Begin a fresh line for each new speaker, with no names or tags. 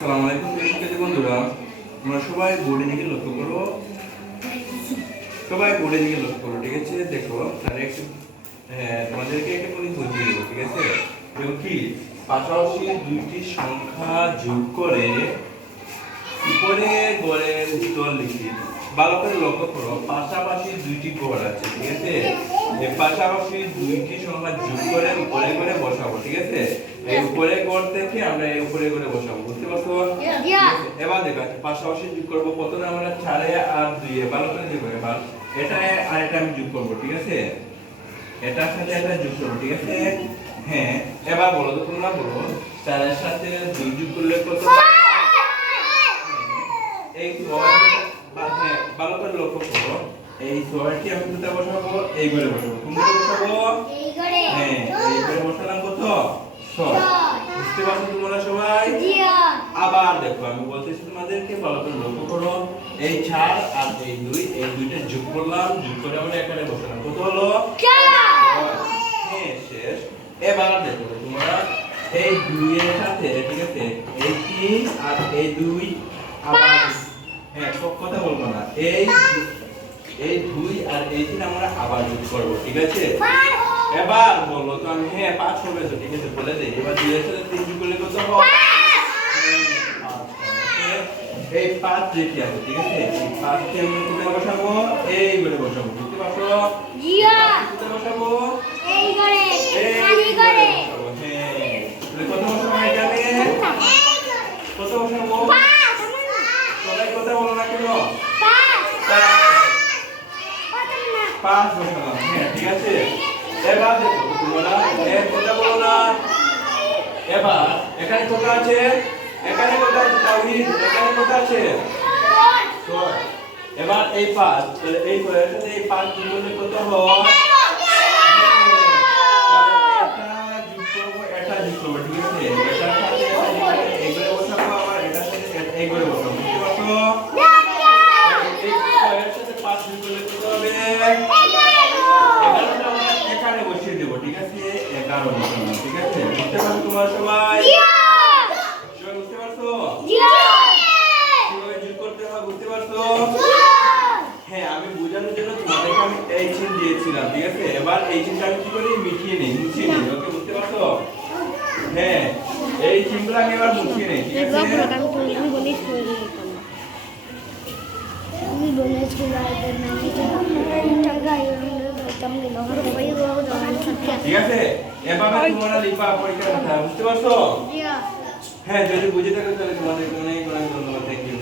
আসসালামু আলাইকুম শিক্ষার্থী বন্ধুরা। তোমরা সবাই বোর্ডে দিকে লক্ষ্য করো। সবাই বোর্ডে দিকে লক্ষ্য করো ঠিক আছে? দেখো তাহলে একটু হ্যাঁ, তোমাদেরকে একটা গণিত বুঝিয়ে দেবো ঠিক আছে? এবং কি? পাশাপাশি দুইটি সংখ্যা যোগ করে উপরে গড়ের উত্তর লিখি ভালো করে লক্ষ্য করো পাশাপাশি দুইটি গড় আছে ঠিক আছে? পাশাপাশি দুইটি সংখ্যা যোগ করে উপরে করে বসাবো ঠিক আছে? এই উপরে গড় থেকে আমরা এই উপরে করে বসাবো বুঝতে পারছ? এবার দেখো পাশাপাশি যোগ করব প্রথমে আমরা চারে আর দুইয়ে ভালো করে দেখো এবার এটা আর এটা আমি যোগ করব ঠিক আছে? এটার সাথে এটা যোগ করব ঠিক আছে? হ্যাঁ এবার বলো তো তোমরা বলো। চারের সাথে দুই যোগ করলে কত এই সোয়ালটি বা- হ্যাঁ, ভালো করে লক্ষ্য করো। এই সোয়ালটি আমি কোথায় বসাবো? এই ঘরে বসাবো। কোনটা বসাবো? হ্যাঁ এই ঘরে বসালাম কত? ছয়। বুঝতে পারছ তোমরা সবাই? আবার দেখো আমি বলতেছি তোমাদেরকে ভালো করে লক্ষ্য করো। এই চার আর এই দুই এই দুইটা যোগ করলাম যোগ করে আমরা এখানে বসালাম। কত হলো? হ্যাঁ শেষ। এবার দেখো তোমরা এই দুইয়ের সাথে ঠিক আছে? এই তিন আর এই দুই আবার কথা বলব না। এই এই দুই আর এই তিন আমরা আবার যোগ করব ঠিক আছে? এবার বলো তো আমি হ্যাঁ পাঁচ হবে তো ঠিক আছে বলে দেই। এবার দুইয়ের সাথে তিন যোগ করলে কত হয়? এই পাঁচ যেটি আছে ঠিক আছে? এই পাঁচটি আমরা কোথায় বসাবো? এই করে বসাবো বুঝতে পারছ
জিয়া
কোথায় বসাবো
এই করে
এই
খালি করে
বসাবো, হ্যাঁ তাহলে কত বসাবো এখানে কত বসাবো
পাঁচ
সবাই কথা বলো না কেন
পাঁচ
পাঁচ।
কত না
পাঁচ বসালাম হ্যাঁ ঠিক আছে? এবার দেখো এর কথা বলো না। এবার এখানে কত আছে? এখানে কত আছে তাওহীদ? এখানে কত আছে? ছয়। এবার এই পাঁচ তাহলে এই সাথে এই পাঁচ করলে কত হয়? দেবো ঠিক আছে? এগারো ঠিক আছে? বুঝতে পারছ তোমরা সবাই? সবাই বুঝতে পারছ? কীভাবে যোগ করতে হয় বুঝতে পারছ? হ্যাঁ আমি বোঝানোর জন্য তোমাদেরকে আমি এই চিহ্ন দিয়েছিলাম ঠিক আছে? এবার এই চিহ্নটা আমি কি করি? মিটিয়ে নেই মুছিয়ে নেই ওকে বুঝতে পারছ? হ্যাঁ এই চিহ্নগুলো আমি এবার মুছিয়ে নেই ঠিক আছে?
আমি বলে
ঠিক আছে? এভাবে কথা বুঝতে পারছ? হ্যাঁ যদি বুঝে থাকো তাহলে তোমাদের অনেক অনেক ধন্যবাদ থ্যাংক ইউ